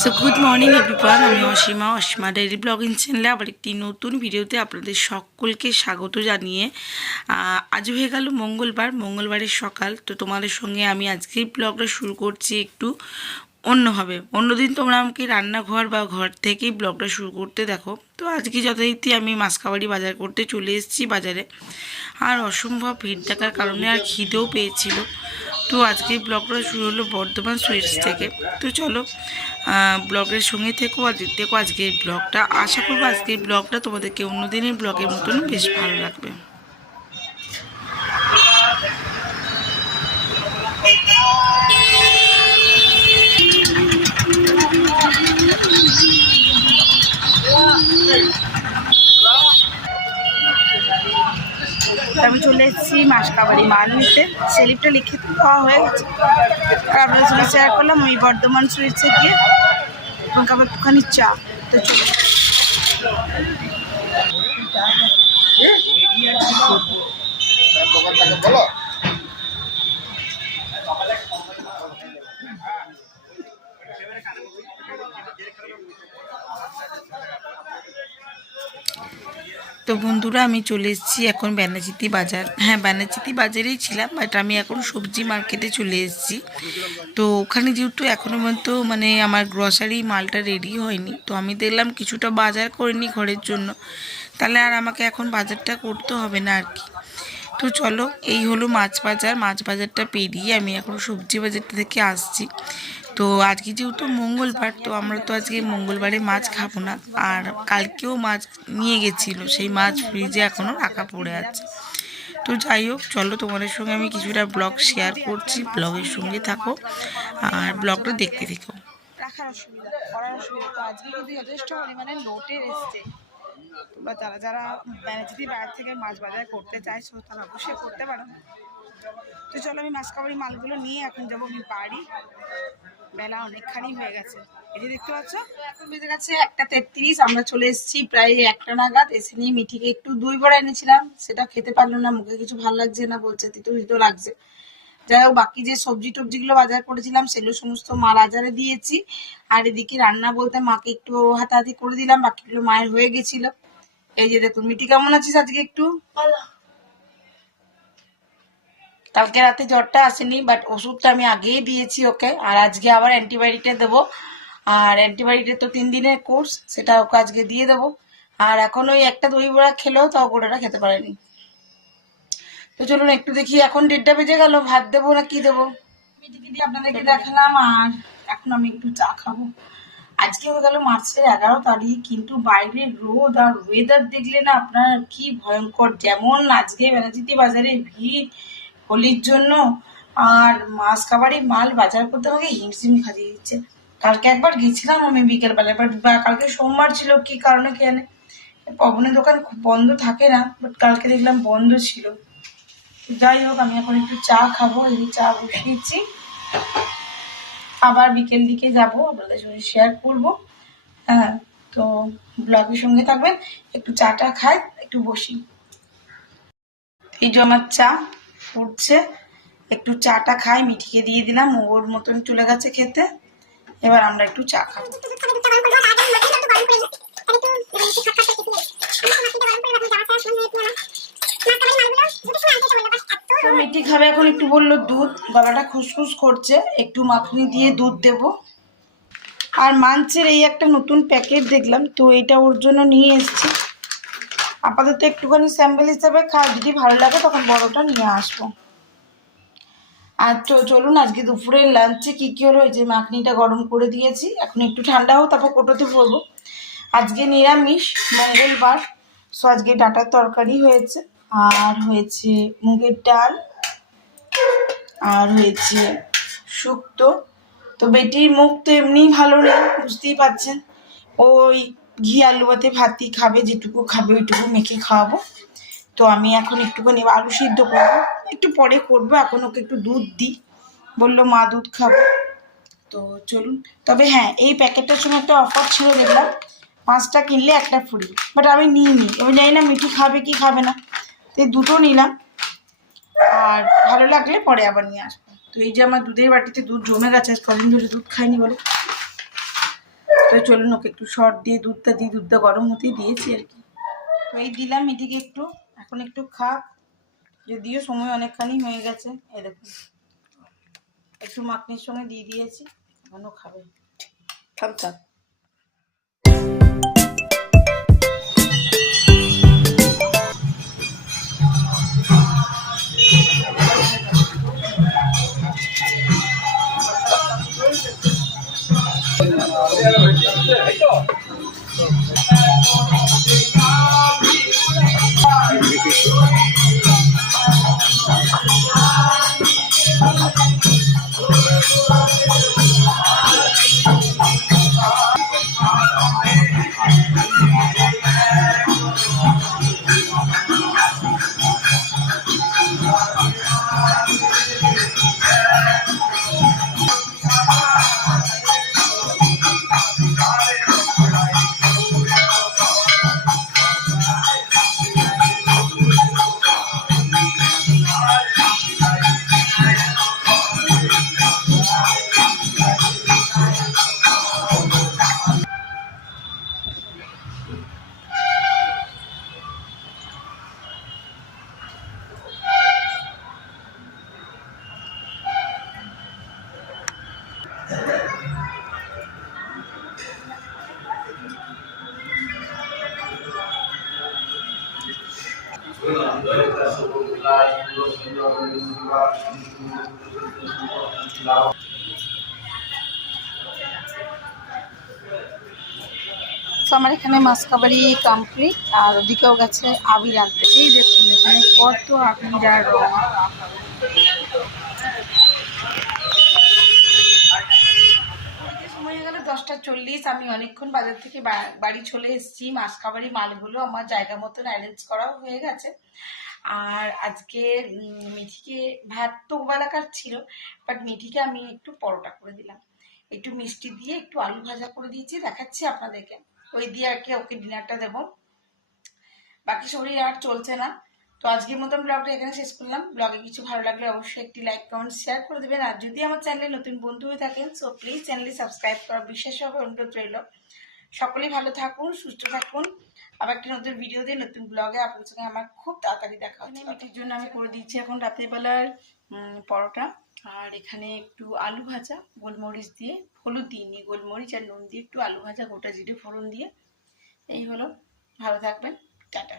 So good morning everyone, আমি Asima daily blogging চ্যানেলে আবার একটি নতুন ভিডিওতে আপনাদের সকলকে স্বাগত জানিয়ে আজ হয়ে গেল মঙ্গলবারের সকাল। তো তোমাদের সঙ্গে আমি আজকের ব্লগটা শুরু করছি একটু অন্যভাবে। অন্যদিন তোমরা আমাকে রান্নাঘর বা ঘর থেকেই ব্লগটা শুরু করতে দেখো। তো আজকে যথারীতি আমি মাসকাবাড়ি বাজার করতে চলে এসেছি বাজারে। আর অসম্ভব ভিড় থাকার কারণে আর খিদেও পেয়েছিল। তো আজকে ব্লগটা শুরু হলো বর্ধমান সুইটস থেকে। তো চলো ব্লগের সঙ্গে থেকো আর দেখো আজকের ব্লগটা। আশা করবো আজকের ব্লগটা তোমাদেরকে অন্যদিনের ব্লগের মতন বেশ ভালো লাগবে। আমি চলে এসেছি মাসকাবাড়ি মাল নিতে। স্লিপটা লিখে দেওয়া হয়ে গেছে আর আপনাদের সঙ্গে শেয়ার করলাম ওই বর্ধমান সুইটসে গিয়ে এবং খাবো একটুখানি চা। তো চলো তো বন্ধুরা, আমি চলে এসেছি এখন ব্যানাচিতি বাজার। হ্যাঁ, ব্যানাচিতি বাজারেই ছিলাম, বাট আমি এখন সবজি মার্কেটে চলে এসেছি। তো ওখানে যেহেতু এখনও পর্যন্ত আমার গ্রসারি মালটা রেডি হয়নি, তো আমি দেখলাম কিছুটা বাজার করে নিই ঘরের জন্য, তাহলে আর আমাকে এখন বাজারটা করতে হবে না আর কি। তো চলো, এই হলো মাছ বাজারটা পেরিয়ে আমি এখন সবজি বাজারটা থেকে আসছি। তো আজকে যেহেতু মঙ্গলবার, তো আমরা তো আজকে মঙ্গলবারে মাছ খাবো না। আর কালকেও মাছ নিয়ে গেছিলো, সেই মাছ ফ্রিজে এখনও রাখা পড়ে আছে। তো যাই হোক, চলো তোমাদের সঙ্গে আমি কিছুটা ব্লগ শেয়ার করছি, ব্লগের সঙ্গে থাকো আর ব্লগটা দেখতে থেকো। রাখার অসুবিধা, করার অসুবিধা, তো আজকে কিন্তু যথেষ্ট পরিমাণে লোটের এসছে। তোমরা যারা যারা যদি বাইরে থেকে মাছ বাজার করতে চাইছো তারা অবশ্যই করতে পারো। তো চলো, আমি মাসকাবাড়ি মালগুলো নিয়ে এখন যাবো আমি বাড়ি। বেলা অনেকখানি হয়ে গেছে, এই যে দেখতে পাচ্ছ এখন বেজে গেছে 1:33। আমরা চলে এসেছি প্রায় 1টা নাগাদ। এসে নিয়ে মিঠিকে একটু দই বড়া এনেছিলাম, সেটা খেতে পারলো না, মুখে কিছু ভালো লাগছে না, বলছে তিতো লাগছে। যাই হোক, বাকি যে সবজি টবজিগুলো বাজার করেছিলাম সেগুলো সমস্ত মা বাজারে দিয়েছি। আর এদিকে রান্না বলতে মাকে একটু হাতাহাতি করে দিলাম, বাকিগুলো মায়ের হয়ে গেছিল। এই যে দেখুন, মিটি কেমন আছিস আজকে? একটু কালকে রাতে জ্বরটা আসেনি, বাট ওষুধটা আমি আগেই দিয়েছি ওকে, আর আজকে আবার অ্যান্টিবায়োটিকটা দেবো। আর অ্যান্টিবায়োটিক তো 3 দিনের কোর্স, সেটা ওকে আজকে দিয়ে দেবো। আর এখন ওই একটা দই বড়া খেলেও তাও গোটাটা খেতে পারেনি। তো চলুন একটু দেখি, এখন 1:30 বেজে গেল, ভাত দেবো না কি দেবো। মিটিকে দিয়ে আপনাদেরকে দেখালাম, আর এখন আমি একটু চা খাবো। আজকে হয়ে গেল মার্চের 11 তারিখ, কিন্তু বাইরের রোদ আর ওয়েদার দেখলে না আপনার কি ভয়ঙ্কর। যেমন আজকে বেনাচিতি বাজারে ভিড় হোলির জন্য, আর মাসকাবাড়ি মাল বাজার করতে আমাকে হিমশিম খাইয়ে দিচ্ছে। কালকে একবার গেছিলাম আমি বিকেলবেলা, বাট কালকে সোমবার ছিল, কি কারণে কে জানে। পবনের দোকান খুব বন্ধ থাকে না, বাট কালকে দেখলাম বন্ধ ছিল। যাই হোক, আমি এখন একটু চা খাবো, এই চা বসিয়েছি, আবার বিকেল দিকে যাবো, আপনাদের সঙ্গে শেয়ার করবো। হ্যাঁ, তো ব্লগের সঙ্গে থাকবেন। একটু চাটা খাই, একটু বসি। এই যে আমার চা উঠছে, একটু চাটা খাই, মিঠিকে দিয়ে দিলাম, ওর মতন চলে গেছে খেতে। এবার আমরা একটু চা খাবো। মিঠি খাবে এখন, একটু বললো দুধ, গলাটা খুসখুস করছে, একটু মাখনি দিয়ে দুধ দেবো। আর মাঞ্চের এই একটা নতুন প্যাকেট দেখলাম, তো এটা ওর জন্য নিয়ে এসেছি। আপাতত একটুখানি স্যাম্পল হিসাবে যদি ভালো লাগে তখন বড়টা নিয়ে আসবো। আর চলুন আজকে দুপুরের লাঞ্চে কি কি হলো। এই যে মাখনিটা গরম করে দিয়েছি, এখন একটু ঠান্ডা হোক তারপর কোটোতে ভরবো। আজকে নিরামিষ, মঙ্গলবার। সো আজকে ডাঁটার তরকারি হয়েছে, আর হয়েছে মুগের ডাল, আর হয়েছে শুক্তো। তো বেটির মুখ তো এমনি ভালো নেই, বুঝতেই পারছেন। ওই ঘি আলু ভাতে ভাতই খাবে, যেটুকু খাবে ওইটুকু মেখে খাওয়াবো। তো আমি এখন একটুখানি আলু সিদ্ধ করবো, একটু পরে করবো। এখন ওকে একটু দুধ দিই, বললো মা দুধ খাবো। তো চলুন, তবে হ্যাঁ, এই প্যাকেটটার সময় একটা অফার ছিল দেখলাম, 5টা কিনলে একটা ফ্রি, বাট আমি নিইনি। এবার জানি না মিঠি খাবে কি খাবে না, তো এই দুটো নিলাম, আর ভালো লাগলে পরে আবার নিয়ে আসবো। তো এই যে আমার দুধের বাটিতে দুধ জমে গেছে, কদিন ধরে দুধ খাইনি বলে। তো চলুন ওকে একটু শর্ট দিয়ে দুধটা গরম হতেই দিয়েছি আর কি। তো এই দিলাম মিঠিকে একটু, এখন একটু খাক, যদিও সময় অনেকখানি হয়ে গেছে। এই দেখুন একটু মাখনির সঙ্গে দিয়ে দিয়েছি, এখনও খাবে। থাক থাক। তো আমার এখানে মাসকাবারি কমপ্লিট, আর ওদিকেও গেছে আবির আনতে। এই দেখুন এখানে কত আবির আর রং। সময় হয়ে গেল 10টা 40। আমি অনেকক্ষণ বাজার থেকে বাড়ি চলে এসেছি। মাসকাবারি মালগুলো আমার জায়গা মতন অ্যারেঞ্জ করাও হয়ে গেছে। আর আজকে মিঠিকে ভাত তো বেলাকার ছিল, বাট মিঠিকে আমি একটু পরোটা করে দিলাম, একটু মিষ্টি দিয়ে একটু আলু ভাজা করে দিয়েছি, দেখাচ্ছি আপনাদেরকে। ওই দিয়ে আর কি ওকে ডিনারটা দেবো। বাকি শরীর আর চলছে না। তো আজকের মতন ব্লগটা এখানে শেষ করলাম। ব্লগে কিছু ভালো লাগলে অবশ্যই একটি লাইক কমেন্ট শেয়ার করে দেবেন। আর যদি আমার চ্যানেলে নতুন বন্ধু হয়ে থাকেন, সো প্লিজ চ্যানেলটি সাবস্ক্রাইব করা বিশেষভাবে অনুরোধ রইল। সকলেই ভালো থাকুন, সুস্থ থাকুন। আবার একটি নতুন ভিডিও দিয়ে নতুন ব্লগে আপনার সঙ্গে আমার খুব তাড়াতাড়ি দেখা হচ্ছে। মিঠির জন্য আমি করে দিচ্ছি এখন রাতের বেলার পরোটা, আর এখানে একটু আলু ভাজা গোলমরিচ দিয়ে, হলুদ দিইনি, গোলমরিচ আর নুন দিয়ে একটু আলু ভাজা গোটা জিরে ফোড়ন দিয়ে। এই হলো, ভালো থাকবেন, টাটা।